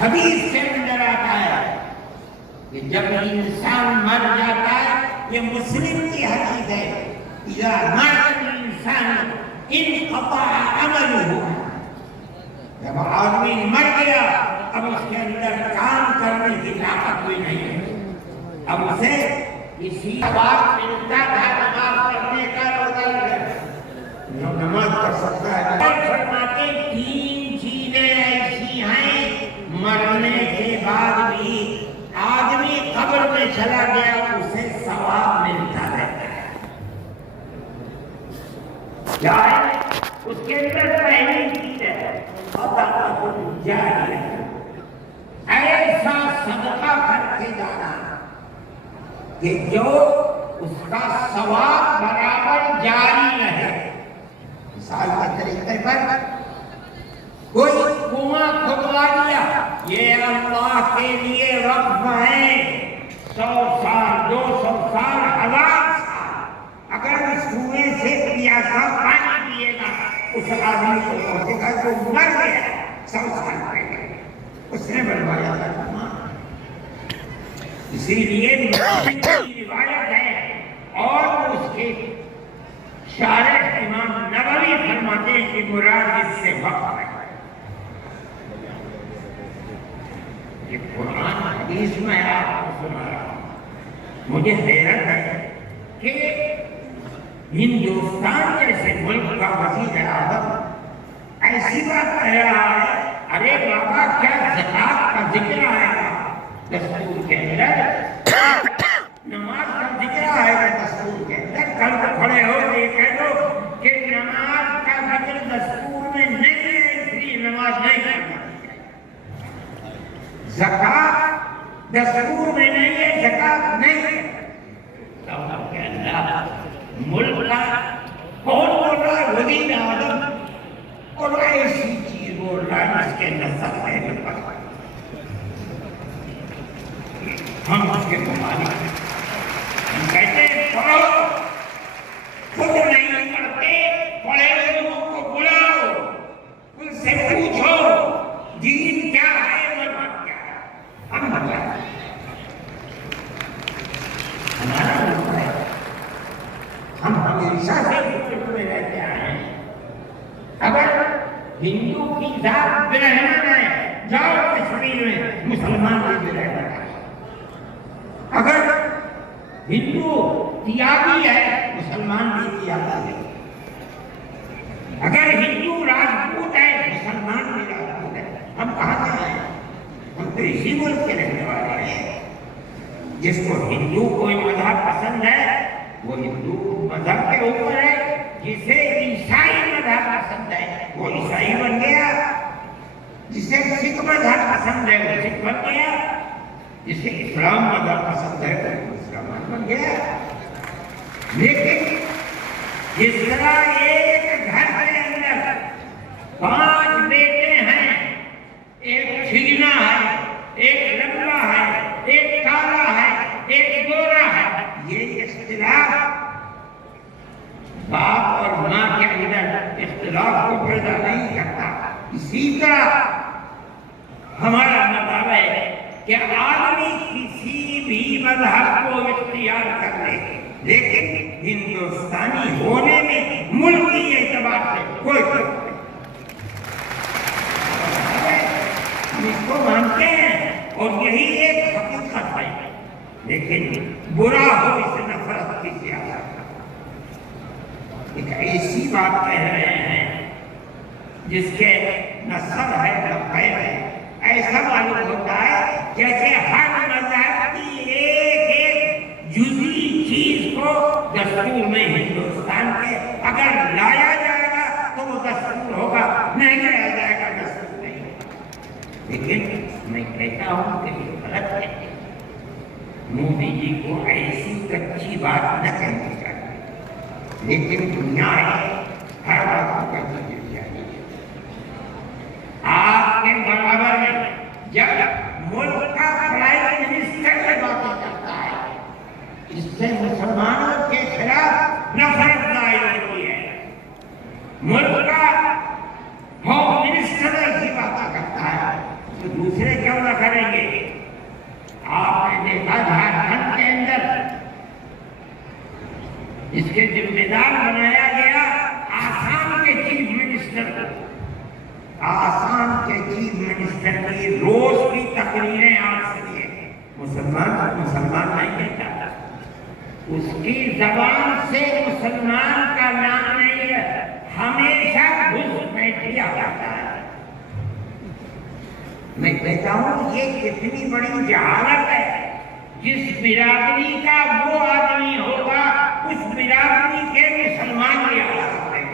حدیث کے اندر آتا ہے کہ جب انسان مر جاتا ہے، یہ مسلم کی حدیث ہے، اذا مات الانسان انقطع عمله، جب آدمی مر گیا اب اس کے اندر کام کرنے کی طاقت کوئی نہیں ہے، اب اسے اسی بات ملتا تھا نماز پڑھنے کا، جو نماز پڑھ سکتا ہے۔ فرماتے تین چیزیں ایسی ہیں مرنے کے بعد بھی آدمی قبر میں چلا گیا اسے ثواب ملتا رہتا ہے۔ کیا ہے؟ اس کے اندر پہلی چیز ہے صدقہ جاریہ، ایسا صدقہ کر کے جانا کہ جو اس کا ثواب برابر جاری رہے۔ مثال کے طریقے پر کوئی کنواں کھدوا لیا، یہ اللہ کے لیے وقف ہے، 100 سال 200 سال 1000 سال، اگر اس کنویں سے پیاسا پانی پیے گا اس آدمی کو پہنچے گا جو مر گیا 100 سال پہلے، اس نے بنوایا تھا کنواں۔ اسی لیے مسلم کی روایت ہے اور اس کے شارح امام نووی فرماتے ہیں کہ مراد اس سے وقف ہے۔ یہ قرآن حدیث میں آپ کو سنا رہا ہوں، مجھے حیرت ہے کہ ہندوستان جیسے ملک کا وزیر اعظم ایسی بات کہہ رہا ہے، ارے بابا کیا زکوٰۃ کا ذکر آئے گا دستور کے اندر، نماز کا ذکر آئے گا دستور کے اندر، کل کو کھڑے ہو کے یہ کہہ دو کہ نماز کا ذکر دستور میں نہیں ہے اس لیے نماز نہیں کرنا، زکوٰۃ دستور میں نہیں ہے، زکوٰۃ نہیں ہے۔ ملک کا کون بول رہا ہے؟ وزیر اعظم، اور ایسی چیز بول رہا ہے جس کے نظر ہے ہم اس کے ممالک ہیں، ہم کہتے ہیں پڑھو، خود نہیں پڑھتے، پڑھے لوگوں کو بلاؤ، ان سے پوچھو دین کیا ہے مذہب کیا ہے، ہم بتائیں۔ ہمارا ملک ہے، ہم ہمیشہ سے ملک میں رہتے آئے ہیں، اگر ہندو کی ذات برہمن ہے جاؤ کشمیر میں مسلمان بھی برہمن ہے، اگر ہندو تیاگی ہے مسلمان بھی تیاگی ہے، اگر ہندو راجپوت ہے مسلمان بھی راجپوت ہے، ہم کہاں سے ہیں؟ ہم تو اسی ملک کے رہنے والے ہیں۔ جس کو ہندو کوئی مذہب پسند ہے وہ ہندو مذہب کے اوپر ہے، جسے عیسائی مذہب پسند ہے وہ عیسائی بن گیا، جسے سکھ مذہب پسند ہے وہ سکھ بن گیا، جسے اسلام مذہب پسند ہے وہ مسلمان بن گیا۔ لیکن جس طرح ایک گھر کے اندر 5 بیٹے ہیں، ایک چھجنا ہے، ایک لمبا ہے، ایک کالا ہے، ایک گورا ہے، یہ اختلاف باپ اور ماں کے اندر اختلاف کو پیدا نہیں کرتا۔ اسی طرح ہمارا مطلب ہے کہ آدمی کسی بھی مذہب کو اختیار کر لے، لیکن ہندوستانی ہونے میں ملکی اعتبار سے کوئی فرق نہیں۔ ہم اس کو مانتے ہیں اور یہی ایک حقیقت ہے، لیکن برا ہو اس نفرت کی سیاست۔ ایک ایسی بات کہہ رہے ہیں جس کے نہ سر ہے نہ پیر ہے، ایسا معلوم ہوتا ہے جیسے ہر مذہب کی ایک جزئی چیز کو دستور میں ہندوستان کے اگر لایا جائے گا تو وہ دستور ہوگا، نہیں لایا جائے گا دستور نہیں ہوگا۔ لیکن میں کہتا ہوں کہ یہ غلط ہے، مودی جی کو ایسی کچی بات نہ کہنی چاہیے، لیکن دنیا ہے ہر بات کا ذکر چاہیے۔ آپ کے برابر میں جب ملک کا پرائم منسٹر سے باتیں کرتا ہے، اس سے مسلمانوں کے خلاف نفرت ظاہر ہوتی ہے۔ ملک کا ہوم منسٹر ایسی باتیں کرتا ہے تو دوسرے دوسرے کیوں نہ کریں گے؟ آپ نے دیکھا جھارکھنڈ کے اندر اس کے ذمہ دار بنایا گیا آسام کے چیف منسٹر کو۔ آسام کے چیف منسٹر کی روز کی تقریریں آپ سنیے، مسلمان نہیں کہتا، اس کی زبان سے مسلمان کا نام نہیں ہے، ہمیشہ گھس بیٹھیا جاتا ہے۔ میں کہتا ہوں یہ کتنی بڑی جہالت ہے۔ جس برادری کا وہ آدمی ہوگا اس برادری کے مسلمان بھی آزاد ہیں۔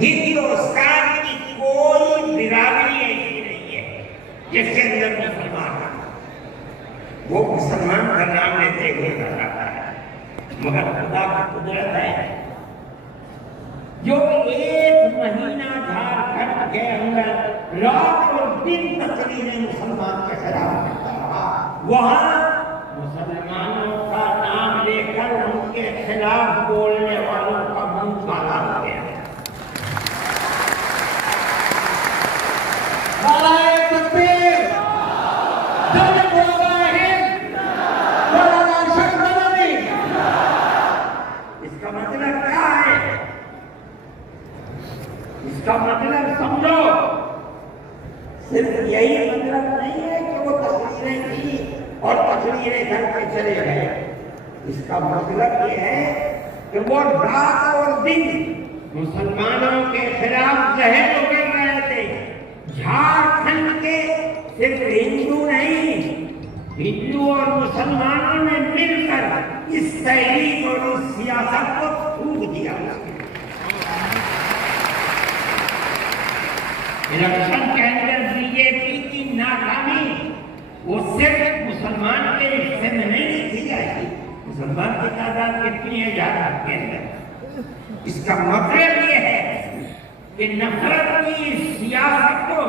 ہندوستان کی کوئی برادری ایسی نہیں ہے جس کے اندر مسلمان ہے، وہ مسلمان کا نام لیتے ہوئے رہتا ہے، مگر خدا کی قدرت ہے جو ایک مہینہ جھارکھنڈ کے اندر رات اور دن تقریریں مسلمان کے خلاف کرتا رہا، وہاں مسلمانوں کا نام لے کر ان کے خلاف بولنے والوں کا منہ کالا ہو گیا۔ اس کا مطلب کیا ہے؟ اس کا مطلب سمجھو، صرف یہی مطلب نہیں ہے کہ وہ تقریریں کی اور تقریریں کر کے چلے گئے۔ اس کا مطلب یہ ہے کہ وہ رات اور دن مسلمانوں کے خلاف زہر اگل رہے تھے۔ جھارکھنڈ کے صرف ہندو نہیں، ہندو اور مسلمانوں نے مل کر اس تحریک اور اس سیاست کو تھوک دیا۔ الیکشن کے اندر بی جے پی کی ناکامی وہ صرف مسلمان کے حصے میں نہیں تھی جاتی۔ مسلمان کی تعداد کتنی ہے جھارکھنڈ کے اندر؟ اس کا مطلب یہ ہے کہ نفرت کی سیاست کو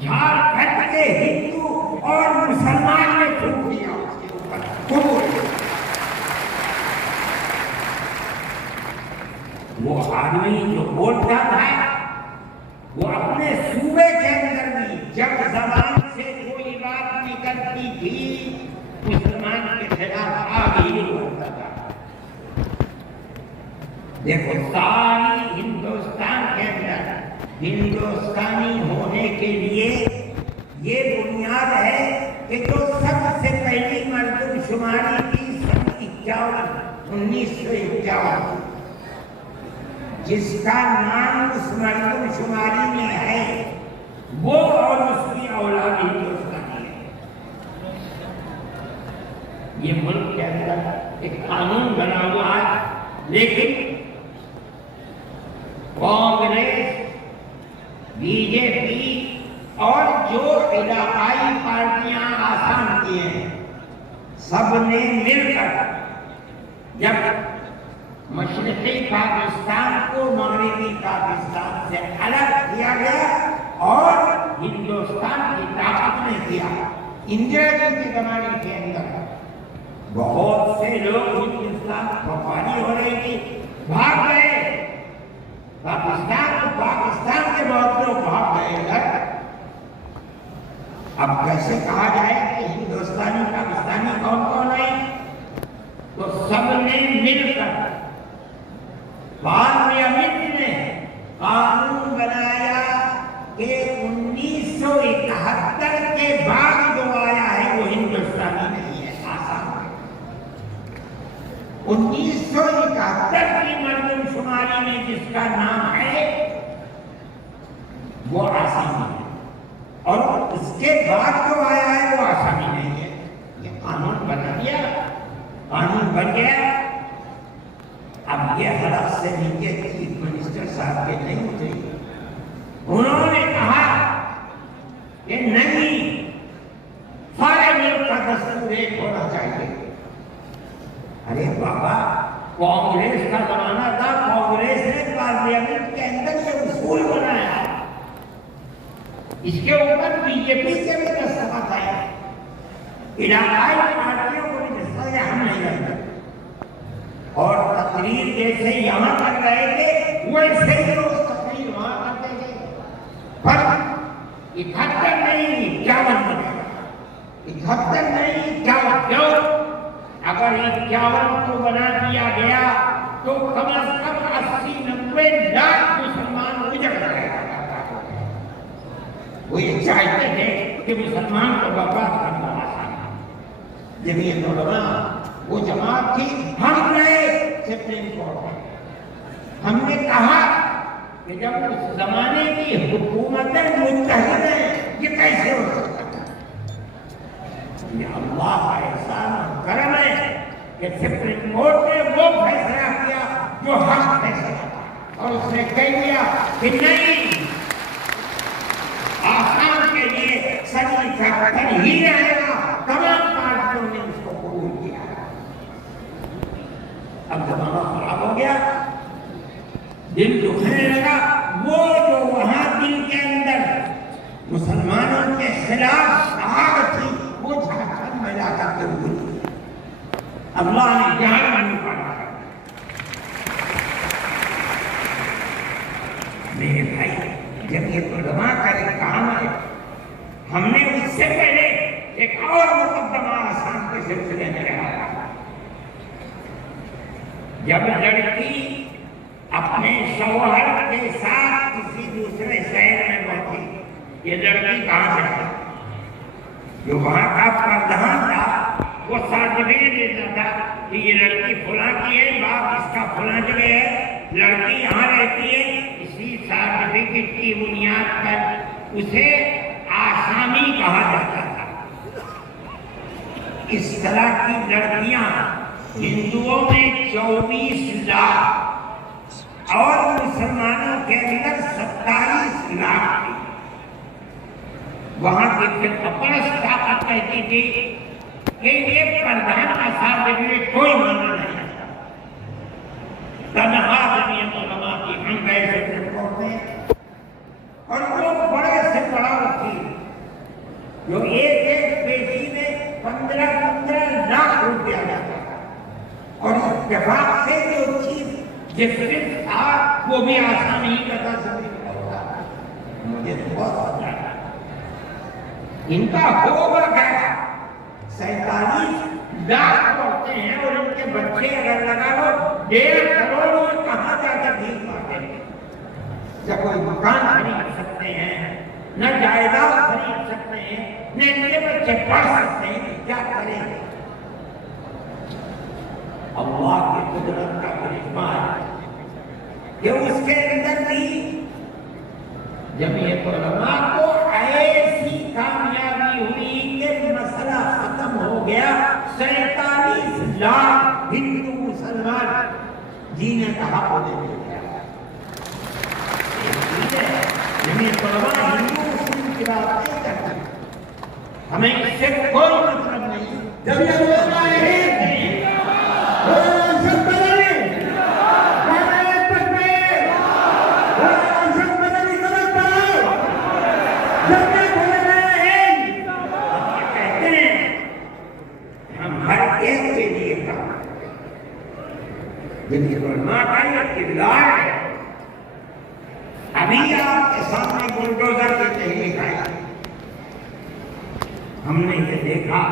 جھارکھنڈ کے ہندو اور مسلمان نے تھوک دیا اس کے اوپر۔ وہ آدمی جو بولتا تھا وہ اپنے صوبے کے اندر بھی جب زبان سے کوئی بات نکلتی تھی مسلمان کے خلاف آگ ہی بولتا تھا۔ دیکھو ساری ہندوستان کے اندر ہندوستانی ہونے کے لیے یہ بنیاد ہے کہ جو سب سے پہلی مردم شماری کی سن 1951 جس کا نام اس مردم شماری میں ہے وہ اور اس کی اولاد ہندوستانی ہے۔ یہ ملک کے اندر ایک قانون بنا ہوا ہے، لیکن کانگریس، بی جے پی اور جو علاقائی پارٹیاں آسام کی ہیں سب نے مل کر جب مشرقی پاکستان کو مغربی پاکستان سے الگ کیا گیا اور ہندوستان کی طاقت نے کیا۔ اندرا جی کے زمانے کے اندر بہت سے لوگ ہندوستان بھائی ہو رہے تھے، بھاگ گئے پاکستان کے بہت لوگ بھاگ گئے ادھر۔ اب کیسے کہا جائے کہ ہندوستانی پاکستانی کون کون ہے؟ تو سب نے مل کر پارلیمنٹ نے قانون بنایا کہ 1971 کے بعد جو آیا ہے وہ ہندوستانی نہیں ہے، آسام ہے۔ 1971 کی مردم شماری میں جس کا نام ہے وہ آسامی ہے، اور اس کے بعد جو آیا ہے وہ آسامی نہیں ہے۔ یہ قانون بنا دیا، قانون بن گیا۔ اب یہ حلق سے نیچے چیف منسٹر صاحب کے نہیں اتری، انہوں نے کہا کہ نہیں، سارے ملک کا دستور ایک ہونا چاہیے۔ ارے بابا، کانگریس کا زمانہ تھا، کانگریس نے پارلیمنٹ کے اندر یہ اصول بنایا، اس کے اوپر بی جے پی کے بھی دستخط آئے، علاقائی پارٹیوں کو بھی دستخط ہے، ہم نہیں کرتے۔ اور تقریر جیسے یہاں کر رہے تھے ویسے ہی روز تقریر وہاں کرتے تھے۔ پر 71 نہیں 51 بنے گا، 71 نہیں 51 کیوں؟ اگر 51 کو بنا دیا گیا تو کم از کم 80-90 لاکھ مسلمان اجڑ جائے گا۔ وہ یہ چاہتے تھے کہ مسلمان کو برباد کرنا آسان ہے۔ جمعیت علماء وہ جماعت تھی، ہم گئے سپریم کورٹ میں، ہم نے کہا کہ جب اس زمانے کی حکومتیں متحد ہیں یہ کیسے ہو سکتا ہے؟ یہ اللہ کا احسان اور کرم ہے کہ سپریم کورٹ نے وہ فیصلہ کیا جو حق فیصلہ تھا، اور اس نے کہہ دیا کہ نہیں، آسان کے لیے سنی کا قتل ہی رہے گا۔ تمام پارٹیوں نے اس کو قبول کیا۔ اب زمانہ خراب ہو گیا، دل دکھنے لگا، وہ جو وہاں دل کے اندر مسلمانوں کے خلاف آگ تھی وہ جھارکھنڈ میں جا کر کے ہوئی۔ اللہ نے جہاں نہیں پڑھا۔ میرے بھائی، جمعیت علماء کا ایک کام ہے، ہم نے اس سے پہلے ایک اور مقدمہ آسام کے سلسلے میں رہا۔ جب لڑکی اپنے شوہر کے ساتھ کسی دوسرے شہر میں پہنچی، یہ لڑکی کہاں سے تھا؟ جو وہاں کا پردھان تھا وہ سرٹیفکیٹ دیتا تھا کہ یہ لڑکی فلاں کی ہے، باپ اس کا فلاں جگہ ہے، لڑکی یہاں رہتی ہے۔ اسی سرٹیفکیٹ کی بنیاد پر اسے آسامی کہا جاتا تھا۔ اس طرح کی لڑکیاں ہندوؤں میں 24 لاکھ اور مسلمانوں کے اندر 27 لاکھ تھی۔ وہاں کی فرقہ طاقت کہتی تھی کہ یہ پردھان کا سرٹیفکیٹ کوئی مانا نہیں ہے۔ تنہا جمعیت علماء کی ہم گئے سپریم کورٹ میں، اور وہ بڑے سے بڑا وکیل جو ایک پیشی میں 15 لاکھ روپیہ جاتا تھا، اور اتفاق سے جو چیز جسٹس تھا وہ بھی آسان ہی کا تھا سپریم کورٹ کا۔ مجھے بہت اچھا لگا ان کا ہوگا کیا؟ 47 لاکھ پڑھتے ہیں اور ان کے بچے اگر لگا لو 1.5 کروڑ کہاں جا کر بھیک مانگتے ہیں؟ جب کوئی مکان خرید سکتے ہیں، نہ جائیداد خرید سکتے ہیں، نہ ان کے بچے پڑھ سکتے ہیں، کیا کریں گے؟ اللہ کی قدرت کا کرشمہ ہے کہ اس کے اندر بھی جمعیت علماء کو ایسی کامیابی ہوئی کہ مسئلہ ختم ہو گیا۔ 47 لاکھ ہندو مسلمان جینے کا حق ہونے دیا۔ جمعیت علماء ہندو مسلم کی بات نہیں کرتی، ہمیں اس سے کوئی مطلب نہیں۔ جمعیت علماء جمعیت علماء کا یہ کردار ہے۔ ابھی آپ کے سامنے بلڈوزر کی تحریک آئی، ہم نے یہ دیکھا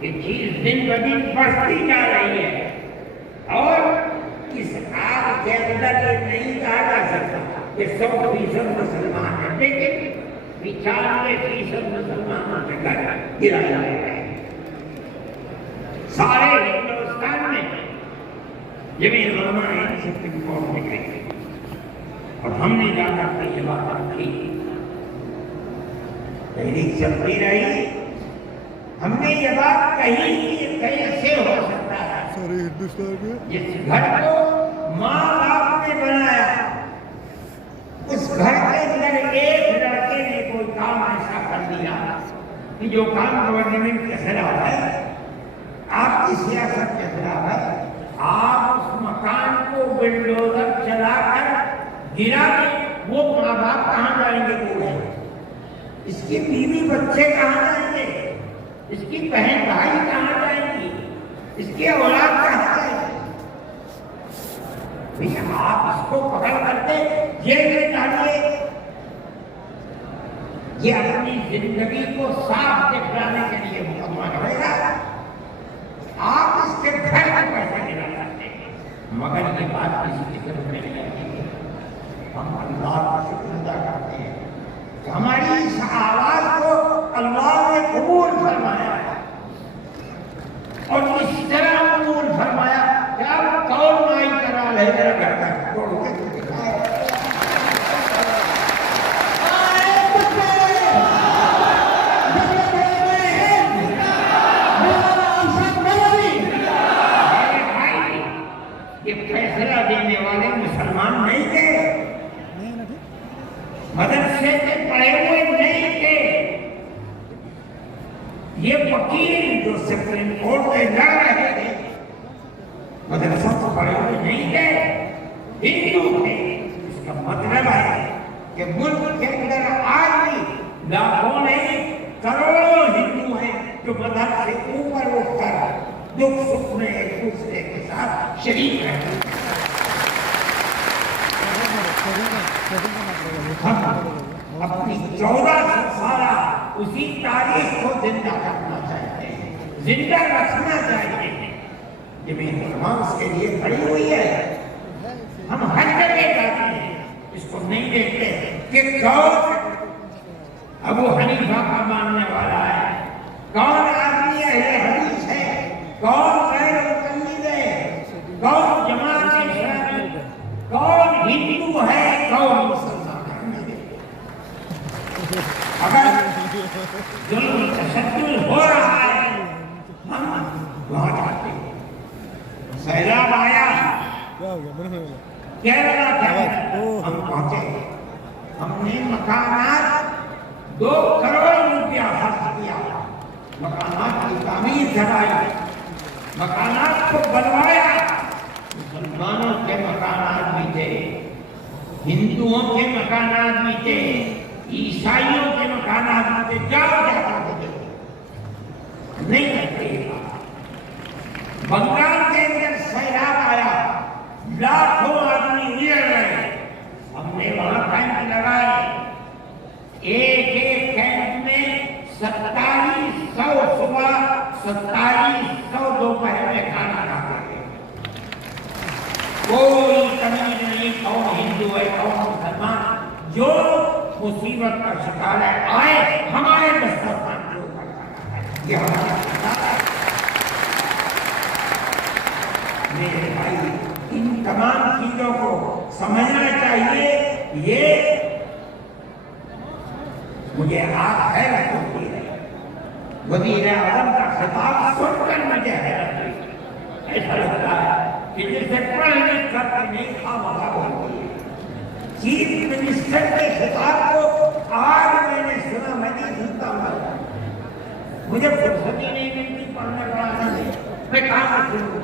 کہ چیز دن بدن بڑھتی جا رہی ہے، اور اس آگ کے اندر یہ نہیں کہا جا سکتا کہ 100% مسلمان ہیں، لیکن 95% مسلمانوں کے گھر گرا جائے گا۔ سارے ہندوستان میں جمعیت علماء نے سپریم کورٹ میں گئے اور ہم نے جا کر کے یہ بات رکھی، تحریک چلتی رہی، ہم نے یہ بات کہی کہ کیسے ہو سکتا ہے جس گھر کو ماں باپ نے بنایا، اس گھر کے اندر ایک لڑکے نے کوئی کام ایسا کر دیا کہ جو کام گورنمنٹ کے خلاف ہے، آپ کی سیاست کے خلاف ہے، آپ اس مکان کو بلڈوزر چلا کر گرا کے وہ ماں باپ کہاں جائیں گے؟ بوڑھے، اس کی بیوی بچے کہاں جائیں گے؟ اس کی بہن بھائی کہاں جائیں گی؟ اس کی اولاد کہاں جائے گی؟ آپ اس کو پکڑ کرتے جیل میں ڈالیے، یہ اپنی زندگی کو صاف دکھلانے کے لیے مسلمان ہوئے گا. آپ اس کے گھر میں پیسہ گرا سکتے ہیں مگر یہ بات کسی کی ضرورت نہیں ہے. ہم اللہ کا شکر ادا کرتے ہیں کہ ہماری اس آواز کو اللہ نے قبول فرمایا اور اس طرح قبول فرمایا کہ اب کون مائی کرا لے میرا گھر کا توڑ کے فیصلہ دینے والے مسلمان نہیں تھے, مدرسے سے پڑھے ہوئے نہیں تھے. یہ وکیل جو سپریم کورٹ میں جا رہے تھے مدرسہ تو پڑھے ہوئے نہیں تھے, ہندو تھے. اس کا مطلب ہے کہ ملک کے اندر آج بھی لاکھوں نہیں کروڑوں ہندو ہیں جو مذہب سے اوپر اٹھ کر دکھ سکھ میں ایک دوسرے کے ساتھ شریک رہتے ہیں. ہم اپنی 1400 سالہ اسی تاریخ کو زندہ کرنا چاہتے ہیں, زندہ رکھنا چاہتے ہیں. زمین اس کے لیے کھڑی ہوئی ہے. ہم ہر جگہ جاتے ہیں, اس کو نہیں دیکھتے کہ کون ابو حنیفہ کا ماننے والا ہے, کون آدمی اہل حدیث ہے, کون غیر مقلد ہے, کون جماعت اسلامی, کون ہندو ہے, کون مسلمان ہے. اگر ظلم تشدد ہو رہا ہے ہم وہاں جاتے ہیں. سیلاب آیا کیرلا ہم پہنچے, ہم نے مکانات 2 کروڑ روپیہ خرچ کیا, مکانات کی تعمیر کرائی, مکانات کو بنوایا. مسلمانوں کے مکانات بھی تھے, ہندوؤں کے مکانات بھی تھے, عیسائیوں کے مکانات بھی تھے. جاؤ جا کر نہیں کرتے. بنگال کے اندر سیلاب آیا, لاکھوں آدمی اجڑ گئے. ہم نے وہاں کیمپ لگائے. ایک کیمپ میں 2700 صبح 2700 دوپہر میں کھانا کھاتے ہیں. کوئی تمیز نہیں کون ہندو ہے کون مسلمان. جو مصیبت کا شکار ہے آئے ہمارے دسترخوان کے اوپر کھانا ہے. یہ ہمارا شکار ہے. میرے بھائی ان تمام چیزوں کو سمجھنا چاہیے. یہ مجھے آپ حیرت ہوتی ہے, وزیر اعظم کا خطاب سن کر مجھے حیرت ہوئی. ایسا لگتا ہے کہ جسے پڑھ لکھ کر نہیں تھا وہاں بولتی ہے. چیف منسٹر کے خطاب کو آج میں نے سنا, میں نہیں سنتا ہوں, مجھے فرصت ہی نہیں ملتی پڑھنے پڑھانے میں. میں کہاں سے شروع